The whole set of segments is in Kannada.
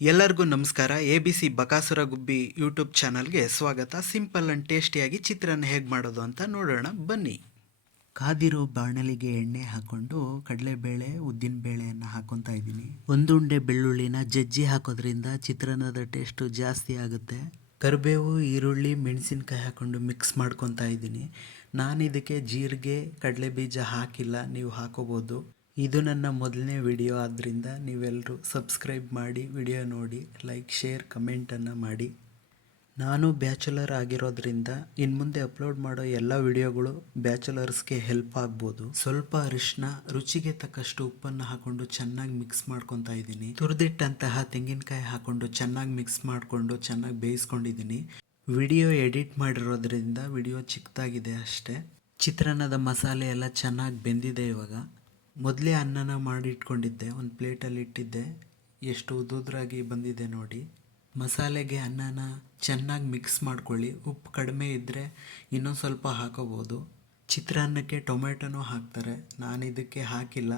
ಎಲ್ಲರಿಗೂ ನಮಸ್ಕಾರ. ABC ಬಕಾಸುರ ಗುಬ್ಬಿ ಯೂಟ್ಯೂಬ್ ಚಾನಲ್ಗೆ ಸ್ವಾಗತ. ಸಿಂಪಲ್ ಆ್ಯಂಡ್ ಟೇಸ್ಟಿಯಾಗಿ ಚಿತ್ರಾನ್ನ ಹೇಗೆ ಮಾಡೋದು ಅಂತ ನೋಡೋಣ ಬನ್ನಿ. ಕಾದಿರೋ ಬಾಣಲಿಗೆ ಎಣ್ಣೆ ಹಾಕ್ಕೊಂಡು ಕಡಲೆಬೇಳೆ ಉದ್ದಿನಬೇಳೆಯನ್ನು ಹಾಕ್ಕೊತಾ ಇದ್ದೀನಿ. ಒಂದು ಉಂಡೆ ಬೆಳ್ಳುಳ್ಳಿನ ಜಜ್ಜಿ ಹಾಕೋದ್ರಿಂದ ಚಿತ್ರಾನ್ನದ ಟೇಸ್ಟು ಜಾಸ್ತಿ ಆಗುತ್ತೆ. ಕರಿಬೇವು, ಈರುಳ್ಳಿ, ಮೆಣಸಿನ್ಕಾಯಿ ಹಾಕ್ಕೊಂಡು ಮಿಕ್ಸ್ ಮಾಡ್ಕೊತಾ ಇದ್ದೀನಿ. ನಾನು ಇದಕ್ಕೆ ಜೀರಿಗೆ, ಕಡಲೆ ಬೀಜ ಹಾಕಿಲ್ಲ, ನೀವು ಹಾಕೋಬೋದು. ಇದು ನನ್ನ ಮೊದಲನೇ ವಿಡಿಯೋ ಆದ್ದರಿಂದ ನೀವೆಲ್ಲರೂ ಸಬ್ಸ್ಕ್ರೈಬ್ ಮಾಡಿ ವಿಡಿಯೋ ನೋಡಿ, ಲೈಕ್, ಶೇರ್, ಕಮೆಂಟನ್ನು ಮಾಡಿ. ನಾನು ಬ್ಯಾಚುಲರ್ ಆಗಿರೋದ್ರಿಂದ ಇನ್ನು ಮುಂದೆ ಅಪ್ಲೋಡ್ ಮಾಡೋ ಎಲ್ಲ ವಿಡಿಯೋಗಳು ಬ್ಯಾಚುಲರ್ಸ್ಗೆ ಹೆಲ್ಪ್ ಆಗ್ಬೋದು. ಸ್ವಲ್ಪ ಅರಿಶಿನ, ರುಚಿಗೆ ತಕ್ಕಷ್ಟು ಉಪ್ಪನ್ನು ಹಾಕೊಂಡು ಚೆನ್ನಾಗಿ ಮಿಕ್ಸ್ ಮಾಡ್ಕೊತಾ ಇದ್ದೀನಿ. ತುರಿದಿಟ್ಟಂತಹ ತೆಂಗಿನಕಾಯಿ ಹಾಕೊಂಡು ಚೆನ್ನಾಗಿ ಮಿಕ್ಸ್ ಮಾಡಿಕೊಂಡು ಚೆನ್ನಾಗಿ ಬೇಯಿಸ್ಕೊಂಡಿದ್ದೀನಿ. ವಿಡಿಯೋ ಎಡಿಟ್ ಮಾಡಿರೋದ್ರಿಂದ ವಿಡಿಯೋ ಚಿಕ್ಕದಾಗಿದೆ ಅಷ್ಟೇ. ಚಿತ್ರಾನ್ನದ ಮಸಾಲೆ ಎಲ್ಲ ಚೆನ್ನಾಗಿ ಬೆಂದಿದೆ. ಇವಾಗ ಮೊದಲೇ ಅನ್ನನ ಮಾಡಿ ಇಟ್ಕೊಂಡಿದ್ದೆ, ಒಂದು ಪ್ಲೇಟಲ್ಲಿ ಇಟ್ಟಿದ್ದೆ. ಎಷ್ಟು ಉದುದ್ರಾಗಿ ಬಂದಿದೆ ನೋಡಿ. ಮಸಾಲೆಗೆ ಅನ್ನನ ಚೆನ್ನಾಗಿ ಮಿಕ್ಸ್ ಮಾಡ್ಕೊಳ್ಳಿ. ಉಪ್ಪು ಕಡಿಮೆ ಇದ್ದರೆ ಇನ್ನೊಂದು ಸ್ವಲ್ಪ ಹಾಕೋಬೋದು. ಚಿತ್ರಾನ್ನಕ್ಕೆ ಟೊಮೆಟೊನೂ ಹಾಕ್ತಾರೆ, ನಾನು ಇದಕ್ಕೆ ಹಾಕಿಲ್ಲ.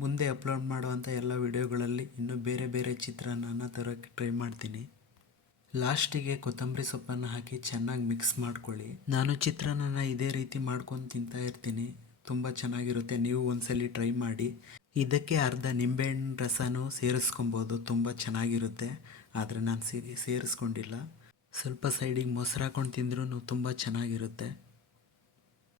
ಮುಂದೆ ಅಪ್ಲೋಡ್ ಮಾಡುವಂಥ ಎಲ್ಲ ವಿಡಿಯೋಗಳಲ್ಲಿ ಇನ್ನೂ ಬೇರೆ ಬೇರೆ ಚಿತ್ರಾನ್ನನ ತರೋಕ್ಕೆ ಟ್ರೈ ಮಾಡ್ತೀನಿ. ಲಾಸ್ಟಿಗೆ ಕೊತ್ತಂಬರಿ ಸೊಪ್ಪನ್ನು ಹಾಕಿ ಚೆನ್ನಾಗಿ ಮಿಕ್ಸ್ ಮಾಡ್ಕೊಳ್ಳಿ. ನಾನು ಚಿತ್ರಾನ್ನ ಇದೇ ರೀತಿ ಮಾಡ್ಕೊಂಡು ತಿಂತಾ ಇರ್ತೀನಿ, ತುಂಬ ಚೆನ್ನಾಗಿರುತ್ತೆ. ನೀವು ಒಂದ್ಸಲಿ ಟ್ರೈ ಮಾಡಿ. ಇದಕ್ಕೆ ಅರ್ಧ ನಿಂಬೆಹಣ್ಣು ರಸನೂ ಸೇರಿಸ್ಕೊಬೋದು, ತುಂಬ ಚೆನ್ನಾಗಿರುತ್ತೆ. ಆದರೆ ನಾನು ಸೇರಿಸ್ಕೊಂಡಿಲ್ಲ. ಸ್ವಲ್ಪ ಸೈಡಿಗೆ ಮೊಸರು ಹಾಕೊಂಡು ತಿಂದ್ರೂ ತುಂಬ ಚೆನ್ನಾಗಿರುತ್ತೆ.